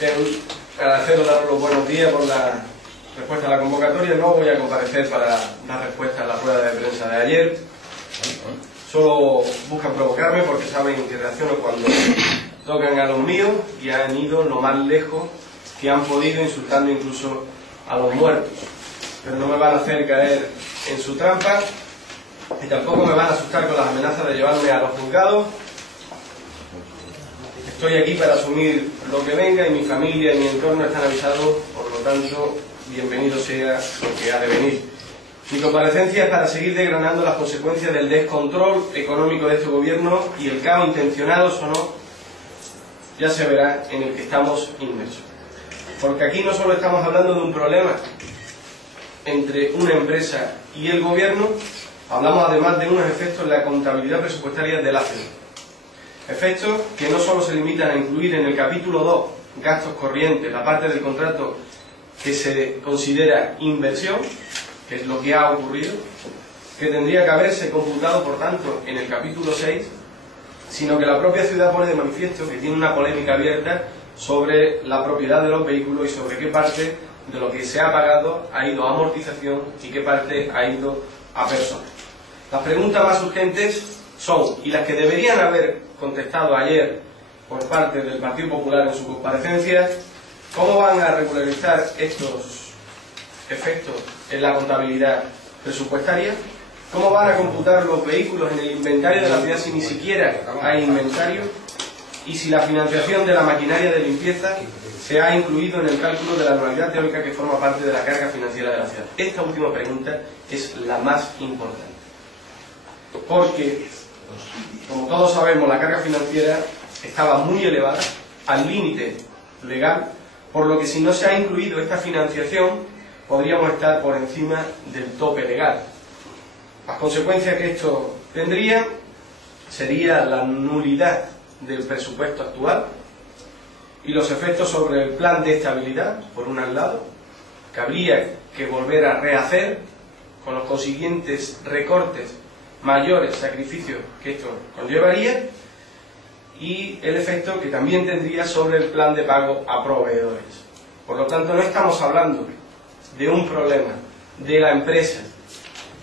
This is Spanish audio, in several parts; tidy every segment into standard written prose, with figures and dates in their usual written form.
Agradeceros, daros los buenos días por la respuesta a la convocatoria. No voy a comparecer para dar respuesta a la rueda de prensa de ayer. Solo buscan provocarme porque saben que reacciono cuando tocan a los míos y han ido lo más lejos que han podido, insultando incluso a los muertos. Pero no me van a hacer caer en su trampa y tampoco me van a asustar con las amenazas de llevarme a los juzgados. Estoy aquí para asumir lo que venga y mi familia y mi entorno están avisados, por lo tanto, bienvenido sea lo que ha de venir. Mi comparecencia es para seguir desgranando las consecuencias del descontrol económico de este gobierno y el caos, intencionados o no, ya se verá, en el que estamos inmersos. Porque aquí no solo estamos hablando de un problema entre una empresa y el gobierno, hablamos además de unos efectos en la contabilidad presupuestaria de la ciudad. Efectos que no solo se limitan a incluir en el capítulo 2, gastos corrientes, la parte del contrato que se considera inversión, que es lo que ha ocurrido, que tendría que haberse computado, por tanto, en el capítulo 6, sino que la propia ciudad pone de manifiesto que tiene una polémica abierta sobre la propiedad de los vehículos y sobre qué parte de lo que se ha pagado ha ido a amortización y qué parte ha ido a personas. Las preguntas más urgentes son, y las que deberían haber contestado ayer por parte del Partido Popular en su comparecencia, ¿cómo van a regularizar estos efectos en la contabilidad presupuestaria? ¿Cómo van a computar los vehículos en el inventario de la ciudad si ni siquiera hay inventario? Y si la financiación de la maquinaria de limpieza se ha incluido en el cálculo de la anualidad teórica que forma parte de la carga financiera de la ciudad. Esta última pregunta es la más importante. Porque, como todos sabemos, la carga financiera estaba muy elevada, al límite legal, por lo que si no se ha incluido esta financiación, podríamos estar por encima del tope legal. Las consecuencias que esto tendría sería la nulidad del presupuesto actual y los efectos sobre el plan de estabilidad, por un lado, que habría que volver a rehacer con los consiguientes recortes, mayores sacrificios que esto conllevaría, y el efecto que también tendría sobre el plan de pago a proveedores. Por lo tanto, no estamos hablando de un problema de la empresa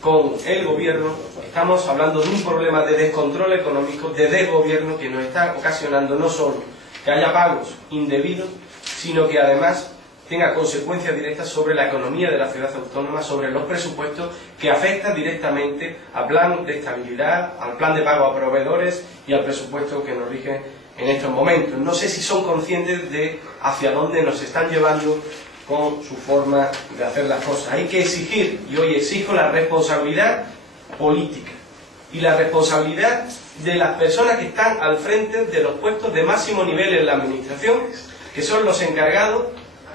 con el gobierno, estamos hablando de un problema de descontrol económico, de desgobierno, que nos está ocasionando no solo que haya pagos indebidos, sino que además tenga consecuencias directas sobre la economía de la ciudad autónoma, sobre los presupuestos, que afectan directamente al plan de estabilidad, al plan de pago a proveedores y al presupuesto que nos rige en estos momentos. No sé si son conscientes de hacia dónde nos están llevando con su forma de hacer las cosas. Hay que exigir, y hoy exijo, la responsabilidad política y la responsabilidad de las personas que están al frente de los puestos de máximo nivel en la administración, que son los encargados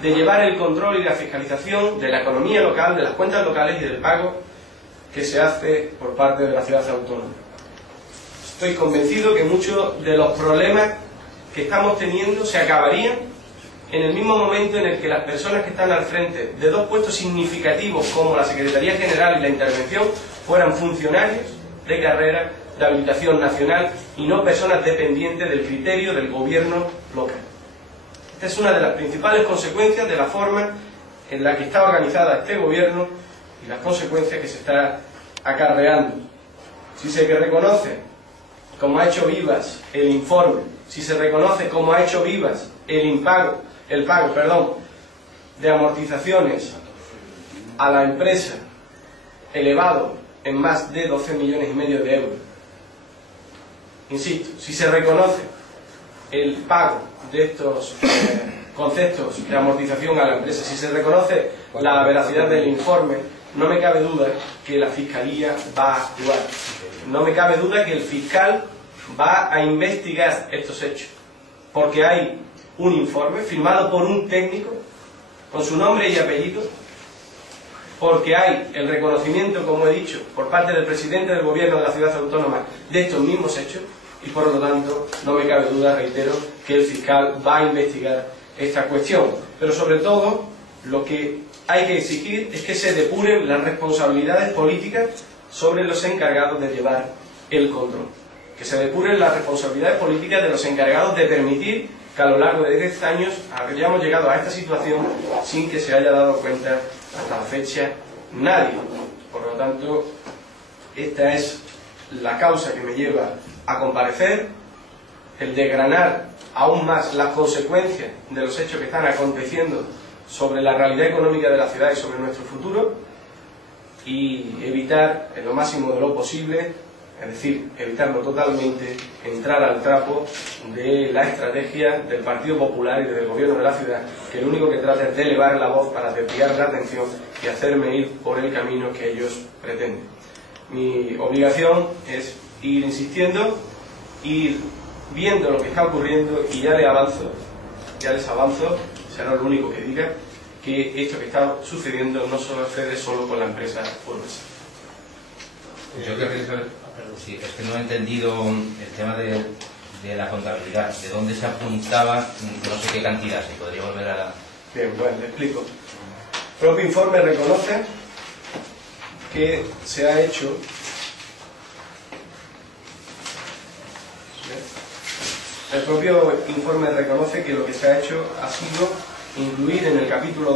de llevar el control y la fiscalización de la economía local, de las cuentas locales y del pago que se hace por parte de la ciudad autónoma. Estoy convencido que muchos de los problemas que estamos teniendo se acabarían en el mismo momento en el que las personas que están al frente de dos puestos significativos como la Secretaría General y la Intervención fueran funcionarios de carrera de habilitación nacional y no personas dependientes del criterio del gobierno local. Esta es una de las principales consecuencias de la forma en la que está organizada este gobierno y las consecuencias que se está acarreando. Si se reconoce, como ha hecho vivas el informe, si se reconoce como ha hecho vivas el pago de amortizaciones a la empresa elevado en más de 12,5 millones de euros. Insisto, si se reconoce el pago de estos conceptos de amortización a la empresa, si se reconoce la veracidad del informe, no me cabe duda que la Fiscalía va a actuar. No me cabe duda que el fiscal va a investigar estos hechos, porque hay un informe firmado por un técnico con su nombre y apellido, porque hay el reconocimiento, como he dicho, por parte del presidente del gobierno de la ciudad autónoma de estos mismos hechos, y por lo tanto no me cabe duda, reitero, que el fiscal va a investigar esta cuestión. Pero sobre todo, lo que hay que exigir es que se depuren las responsabilidades políticas sobre los encargados de llevar el control, que se depuren las responsabilidades políticas de los encargados de permitir que que a lo largo de 10 años habríamos llegado a esta situación sin que se haya dado cuenta hasta la fecha nadie. Por lo tanto, esta es la causa que me lleva a comparecer, el desgranar aún más las consecuencias de los hechos que están aconteciendo sobre la realidad económica de la ciudad y sobre nuestro futuro, y evitar en lo máximo de lo posible, es decir, evitarlo totalmente, entrar al trapo de la estrategia del Partido Popular y del gobierno de la ciudad, que lo único que trata es de elevar la voz para desviar la atención y hacerme ir por el camino que ellos pretenden. Mi obligación es ir insistiendo, ir viendo lo que está ocurriendo, y ya les avanzo, será lo único que diga, que esto que está sucediendo no sucede solo con la empresa Urbesa. Yo querría saber, sí, es que no he entendido el tema de la contabilidad, de dónde se apuntaba, no sé qué cantidad, si podría volver a... Bien, bueno, le explico. El propio informe reconoce que se ha hecho... El propio informe reconoce que lo que se ha hecho ha sido incluir en el capítulo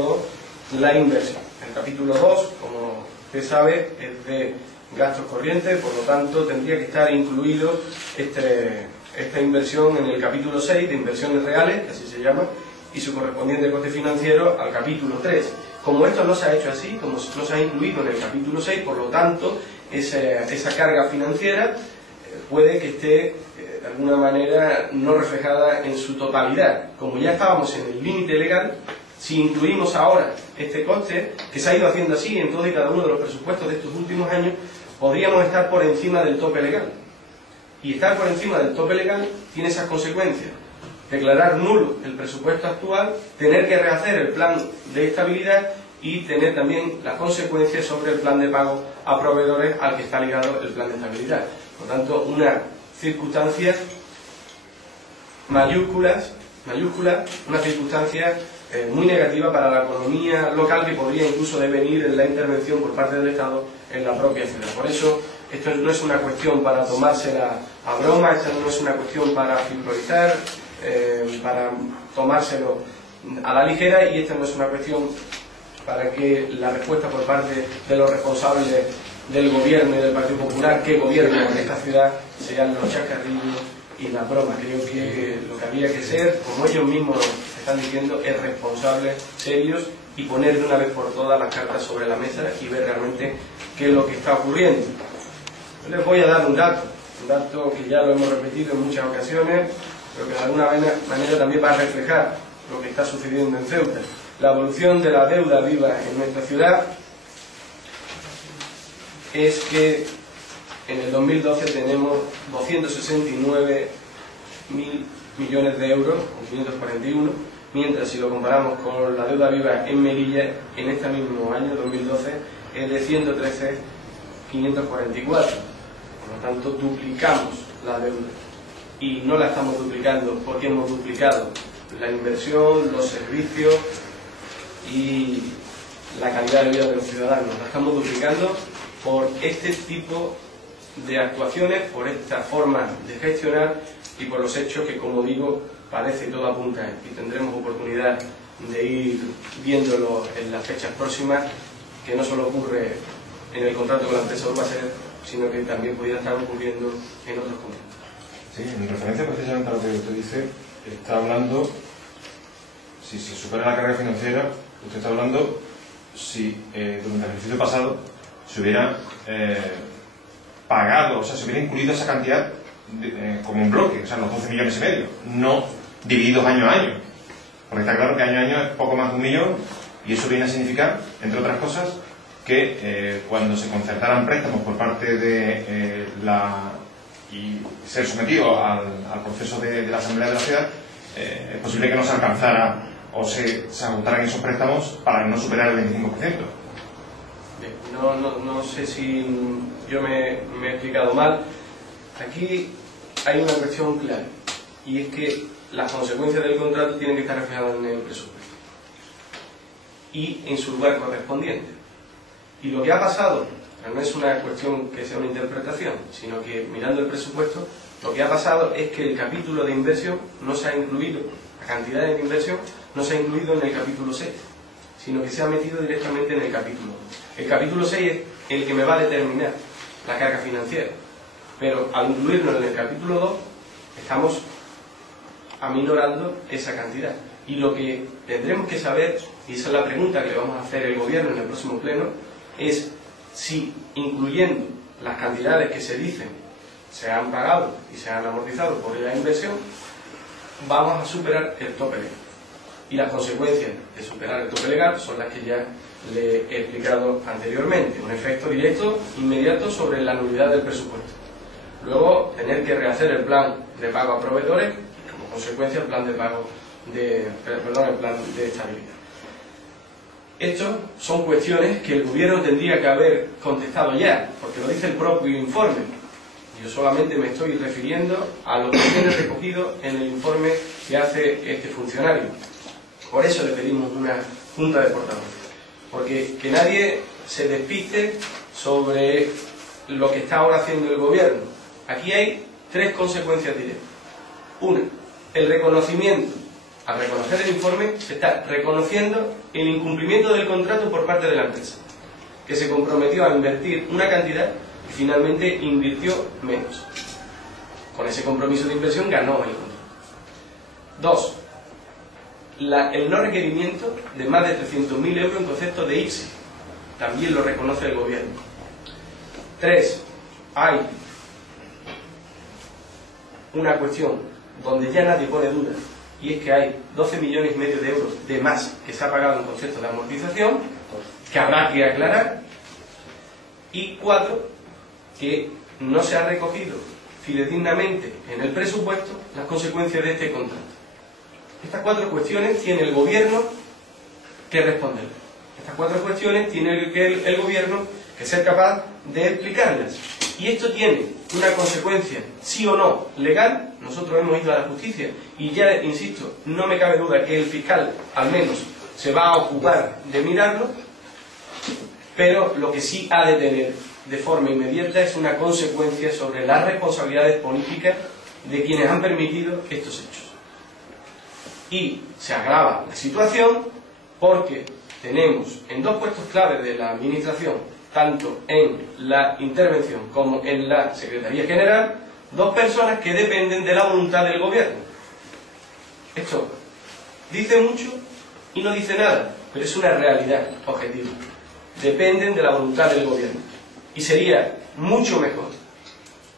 2 la inversión. El capítulo 2, como usted sabe, es de gastos corrientes, por lo tanto tendría que estar incluido esta inversión en el capítulo 6 de inversiones reales, que así se llama, y su correspondiente coste financiero al capítulo 3. Como esto no se ha hecho así, como no se ha incluido en el capítulo 6, por lo tanto esa carga financiera puede que esté de alguna manera no reflejada en su totalidad. Como ya estábamos en el límite legal, si incluimos ahora este coste, que se ha ido haciendo así en todos y cada uno de los presupuestos de estos últimos años, podríamos estar por encima del tope legal. Y estar por encima del tope legal tiene esas consecuencias: declarar nulo el presupuesto actual, tener que rehacer el plan de estabilidad y tener también las consecuencias sobre el plan de pago a proveedores al que está ligado el plan de estabilidad. Por tanto, una circunstancia mayúscula, una circunstancia muy negativa para la economía local, que podría incluso devenir en la intervención por parte del Estado en la propia ciudad. Por eso, esto no es una cuestión para tomársela a broma, esto no es una cuestión para frivolizar, para tomárselo a la ligera, y esta no es una cuestión para que la respuesta por parte de los responsables del gobierno y del Partido Popular que gobierna en esta ciudad sean los chascarrillos y las bromas. Creo que lo que había que ser, como ellos mismos están diciendo, es responsables, serios, y poner de una vez por todas las cartas sobre la mesa y ver realmente qué es lo que está ocurriendo. Yo les voy a dar un dato que ya lo hemos repetido en muchas ocasiones, pero que de alguna manera también va a reflejar lo que está sucediendo en Ceuta. La evolución de la deuda viva en nuestra ciudad es que en el 2012 tenemos 269.000 millones de euros, o 541, mientras si lo comparamos con la deuda viva en Melilla, en este mismo año, 2012, es de 113.544. Por lo tanto, duplicamos la deuda. Y no la estamos duplicando porque hemos duplicado la inversión, los servicios y la calidad de vida de los ciudadanos. La estamos duplicando por este tipo de actuaciones, por esta forma de gestionar y por los hechos que, como digo, parece todo apunta, y tendremos oportunidad de ir viéndolo en las fechas próximas, que no solo ocurre en el contrato con la empresa Urbaser, sino que también pudiera estar ocurriendo en otros contratos. Sí, en referencia precisamente a lo que usted dice, está hablando, si se supera la carga financiera, usted está hablando si durante el ejercicio pasado se hubiera pagado, o sea, se hubiera incluido esa cantidad como un bloque, o sea, los 12,5 millones, no divididos año a año. Porque está claro que año a año es poco más de 1 millón, y eso viene a significar, entre otras cosas, que cuando se concertaran préstamos por parte de y ser sometido al proceso de la Asamblea de la Ciudad, es posible que no se alcanzara o se agotaran esos préstamos para no superar el 25%. No sé si yo me he explicado mal. Aquí hay una cuestión clara, y es que las consecuencias del contrato tienen que estar reflejadas en el presupuesto y en su lugar correspondiente. Y lo que ha pasado, no es una cuestión que sea una interpretación, sino que mirando el presupuesto, lo que ha pasado es que el capítulo de inversión no se ha incluido la cantidad de inversión no se ha incluido en el capítulo 6, sino que se ha metido directamente en el capítulo 2. El capítulo 6 es el que me va a determinar la carga financiera, pero al incluirlo en el capítulo 2 estamos aminorando esa cantidad. Y lo que tendremos que saber, y esa es la pregunta que le vamos a hacer el gobierno en el próximo pleno, es si incluyendo las cantidades que se dicen se han pagado y se han amortizado por la inversión, vamos a superar el tope legal. Y las consecuencias de superar el tope legal son las que ya le he explicado anteriormente. Un efecto directo, inmediato, sobre la nulidad del presupuesto. Luego, tener que rehacer el plan de pago a proveedores y, como consecuencia, el plan de pago el plan de estabilidad. Estas son cuestiones que el gobierno tendría que haber contestado ya, porque lo dice el propio informe. Yo solamente me estoy refiriendo a lo que tiene recogido en el informe que hace este funcionario. Por eso le pedimos una junta de portavoces, porque que nadie se despiste sobre lo que está ahora haciendo el gobierno. Aquí hay tres consecuencias directas. Una, el reconocimiento. Al reconocer el informe, se está reconociendo el incumplimiento del contrato por parte de la empresa, que se comprometió a invertir una cantidad y finalmente invirtió menos. Con ese compromiso de inversión ganó el contrato. Dos, el no requerimiento de más de 300.000 euros en concepto de IPSI. También lo reconoce el gobierno. Tres, hay una cuestión donde ya nadie pone dudas, y es que hay 12,5 millones de euros de más que se ha pagado en concepto de amortización, que habrá que aclarar. Y cuatro, que no se ha recogido fidedignamente en el presupuesto las consecuencias de este contrato. Estas cuatro cuestiones tiene el gobierno que responder. Estas cuatro cuestiones tiene el gobierno que ser capaz de explicarlas. Y esto tiene una consecuencia, sí o no, legal. Nosotros hemos ido a la justicia y ya, insisto, no me cabe duda que el fiscal, al menos, se va a ocupar de mirarlo, pero lo que sí ha de tener de forma inmediata es una consecuencia sobre las responsabilidades políticas de quienes han permitido estos hechos. Y se agrava la situación porque tenemos en dos puestos claves de la administración, tanto en la intervención como en la Secretaría General, dos personas que dependen de la voluntad del gobierno. Esto dice mucho y no dice nada, pero es una realidad objetiva. Dependen de la voluntad del gobierno. Y sería mucho mejor,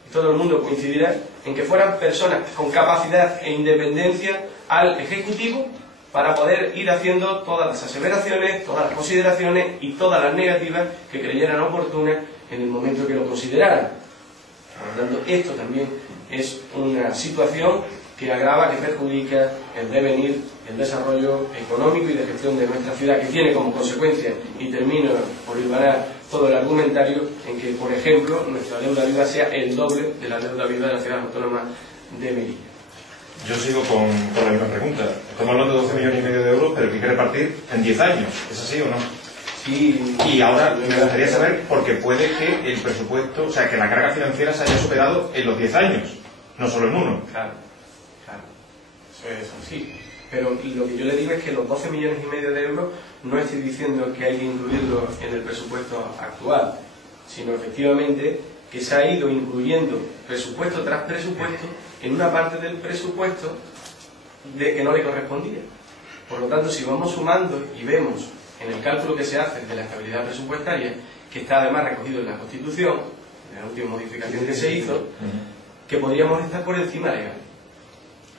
y todo el mundo coincidirá, en que fueran personas con capacidad e independencia al Ejecutivo para poder ir haciendo todas las aseveraciones, todas las consideraciones y todas las negativas que creyeran oportunas en el momento que lo consideraran. Por lo tanto, esto también es una situación que agrava, que perjudica el devenir, el desarrollo económico y de gestión de nuestra ciudad, que tiene como consecuencia, y termino por hilvanar todo el argumentario, en que, por ejemplo, nuestra deuda viva sea el doble de la deuda viva de la ciudad autónoma de Melilla. Yo sigo con la misma pregunta. Estamos hablando de 12,5 millones de euros, pero que hay que repartir en 10 años. ¿Es así o no? Sí. Y ahora me gustaría saber, porque puede que el presupuesto, o sea, que la carga financiera se haya superado en los 10 años, no solo en uno. Claro, claro. Eso es así. Pero lo que yo le digo es que los 12,5 millones de euros no estoy diciendo que hay que incluirlo en el presupuesto actual, sino efectivamente que se ha ido incluyendo presupuesto tras presupuesto en una parte del presupuesto que no le correspondía. Por lo tanto, si vamos sumando y vemos en el cálculo que se hace de la estabilidad presupuestaria, que está además recogido en la Constitución, en la última modificación que se hizo, que podríamos estar por encima legal.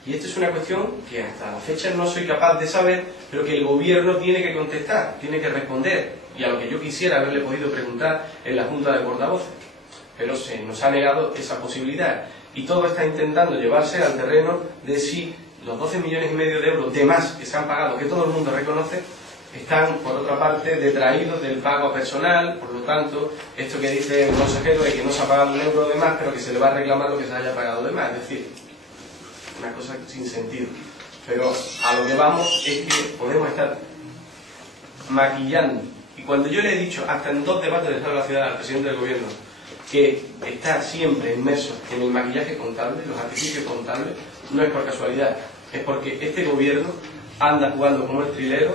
Y esta es una cuestión que hasta la fecha no soy capaz de saber, pero que el gobierno tiene que contestar, tiene que responder, y a lo que yo quisiera haberle podido preguntar en la Junta de Portavoces. Pero se nos ha negado esa posibilidad, y todo está intentando llevarse al terreno de si los 12,5 millones de euros de más que se han pagado, que todo el mundo reconoce, están, por otra parte, detraídos del pago personal. Por lo tanto, esto que dice el consejero de que no se ha pagado un euro de más, pero que se le va a reclamar lo que se haya pagado de más. Es decir, una cosa sin sentido. Pero a lo que vamos es que podemos estar maquillando. Y cuando yo le he dicho, hasta en 2 debates de Estado de la Ciudad al presidente del gobierno, que está siempre inmerso en el maquillaje contable, los artificios contables, no es por casualidad. es porque este gobierno anda jugando como el trilero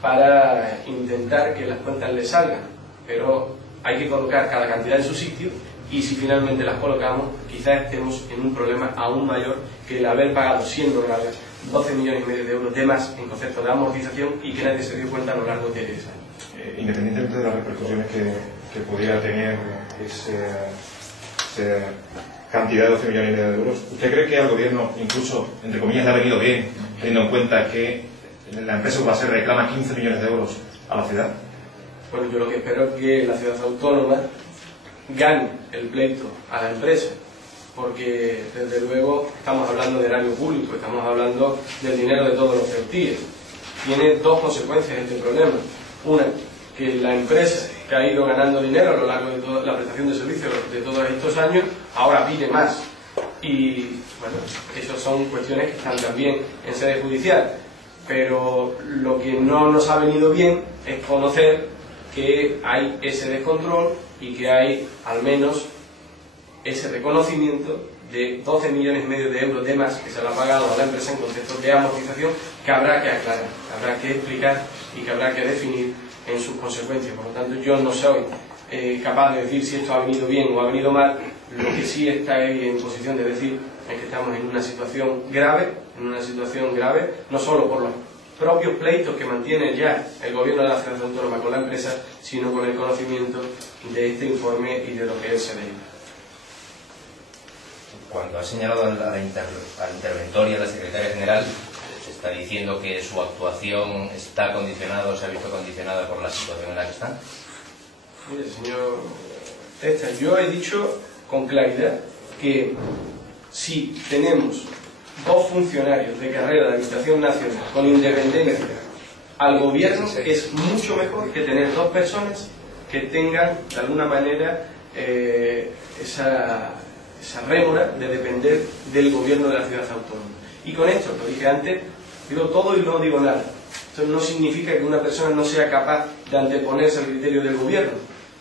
para intentar que las cuentas le salgan, pero hay que colocar cada cantidad en su sitio, y si finalmente las colocamos, quizás estemos en un problema aún mayor que el haber pagado, siendo grave, 12,5 millones de euros de más en concepto de amortización y que nadie se dio cuenta a lo largo de 10 años. Independientemente de las repercusiones que pudiera tener esa cantidad de 12 millones de euros, ¿usted cree que al gobierno, incluso, entre comillas, le ha venido bien, teniendo en cuenta que la empresa UBASE reclama 15 millones de euros a la ciudad? Bueno, yo lo que espero es que la ciudad autónoma gane el pleito a la empresa, porque desde luego estamos hablando de erario público, estamos hablando del dinero de todos los ceutíes. Tiene dos consecuencias este problema. Una, que la empresa que ha ido ganando dinero a lo largo de toda la prestación de servicios de todos estos años, ahora pide más. Y bueno, esas son cuestiones que están también en sede judicial. Pero lo que no nos ha venido bien es conocer que hay ese descontrol y que hay al menos ese reconocimiento de 12,5 millones de euros de más que se le ha pagado a la empresa en concepto de amortización, que habrá que aclarar, que habrá que explicar y que habrá que definir en sus consecuencias. Por lo tanto, yo no soy capaz de decir si esto ha venido bien o ha venido mal. Lo que sí está ahí en posición de decir es que estamos en una situación grave, no solo por los propios pleitos que mantiene ya el gobierno de la ciudad autónoma con la empresa, sino con el conocimiento de este informe y de lo que él se lee. Cuando ha señalado a la interventoria, la secretaria general, se está diciendo que su actuación está condicionada o se ha visto condicionada por la situación en la que está. Mire, señor Testa, yo he dicho con claridad que si tenemos dos funcionarios de carrera de Administración Nacional con independencia al gobierno, es mucho mejor que tener dos personas que tengan de alguna manera esa rémora de depender del gobierno de la ciudad autónoma. Y con esto, lo dije antes, digo todo y no digo nada. Esto no significa que una persona no sea capaz de anteponerse al criterio del gobierno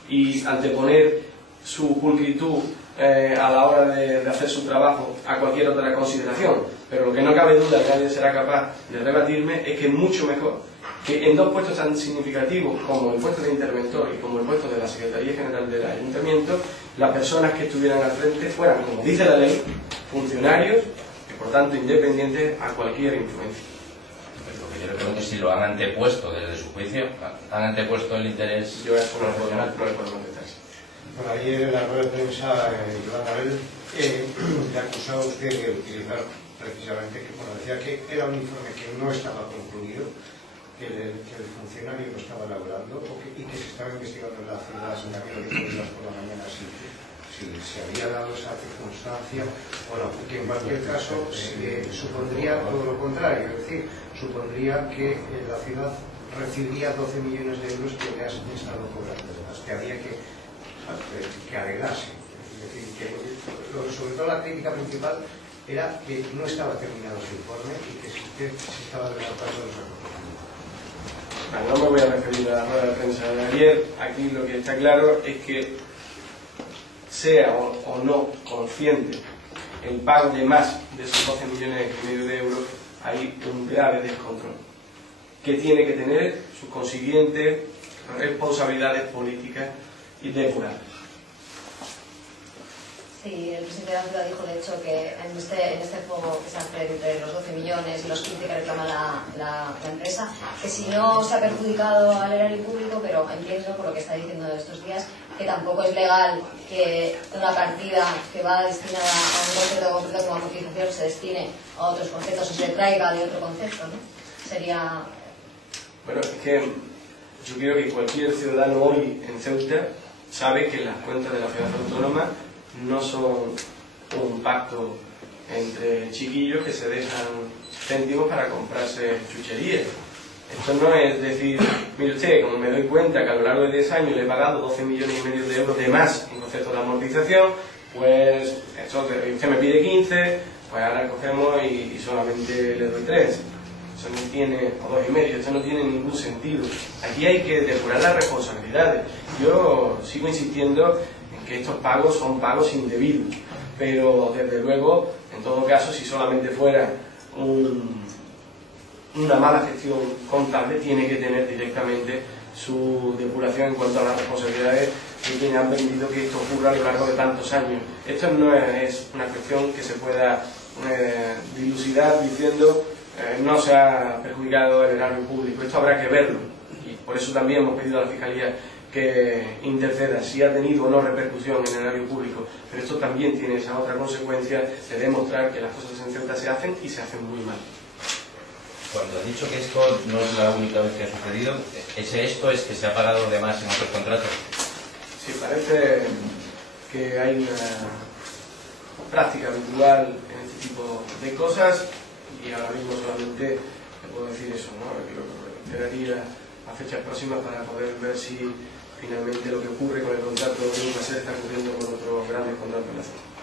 y anteponer su pulcritud a la hora de hacer su trabajo a cualquier otra consideración. Pero lo que no cabe duda, que nadie será capaz de rebatirme, es que es mucho mejor que en dos puestos tan significativos como el puesto de interventor y como el puesto de la Secretaría General del Ayuntamiento, las personas que estuvieran al frente fueran, como dice la ley, funcionarios y por tanto independientes a cualquier influencia. Lo que yo le pregunto es si lo han antepuesto desde su juicio, han antepuesto el interés. Yo eso no le puedo contestar. Por ayer en la rueda de prensa, Iván Abel le acusaba a usted de utilizar precisamente, que bueno, decía que era un informe que no estaba concluido, que el funcionario lo estaba elaborando y que se estaba investigando en la ciudad, sin haber dicho por la mañana si se había dado esa circunstancia o no, que en cualquier caso supondría todo lo contrario, es decir, supondría que la ciudad recibiría 12 millones de euros que ya se han estado cobrando, que había que arreglase. Es decir, que sobre todo la crítica principal era que no estaba terminado su informe y que se estaba adelantando los acontecimientos. Bueno, no me voy a referir a la rueda de prensa de ayer. Aquí lo que está claro es que sea o no consciente el pago de más de esos 12,5 millones de euros, hay un grave descontrol que tiene que tener sus consiguientes responsabilidades políticas y depuradas. Sí, el presidente de la ciudad dijo de hecho que en este juego que se hace entre los 12 millones y los 15 que reclama la empresa, que si no se ha perjudicado al erario público, pero entiendo por lo que está diciendo estos días que tampoco es legal que una partida que va destinada a un concepto concreto como amortización se destine a otros conceptos o se traiga de otro concepto, ¿no? Sería... Bueno, es que yo creo que cualquier ciudadano hoy en Ceuta sabe que las cuentas de la ciudad autónoma no son un pacto entre chiquillos que se dejan céntimos para comprarse chucherías. Esto no es decir, mire usted, como me doy cuenta que a lo largo de 10 años le he pagado 12,5 millones de euros de más en concepto de amortización, pues usted me pide 15, pues ahora cogemos y solamente le doy 3. Eso no tiene, o 2,5, eso no tiene ningún sentido. Aquí hay que depurar las responsabilidades. Yo sigo insistiendo en que estos pagos son pagos indebidos, pero desde luego, en todo caso, si solamente fuera una mala gestión contable tiene que tener directamente su depuración en cuanto a las responsabilidades de quienes han permitido que esto ocurra a lo largo de tantos años. Esto no es una cuestión que se pueda dilucidar diciendo no se ha perjudicado el erario público. Esto habrá que verlo y por eso también hemos pedido a la Fiscalía que interceda si ha tenido o no repercusión en el erario público, pero esto también tiene esa otra consecuencia de demostrar que las cosas en Ceuta se hacen y se hacen muy mal. Cuando has dicho que esto no es la única vez que ha sucedido, esto es que se ha pagado de más en otros contratos. Sí, parece que hay una práctica habitual en este tipo de cosas y ahora mismo solamente te puedo decir eso, ¿no? Yo esperaría a fechas próximas para poder ver si finalmente lo que ocurre con el contrato de Nunca se está ocurriendo con otros grandes contratos en la zona.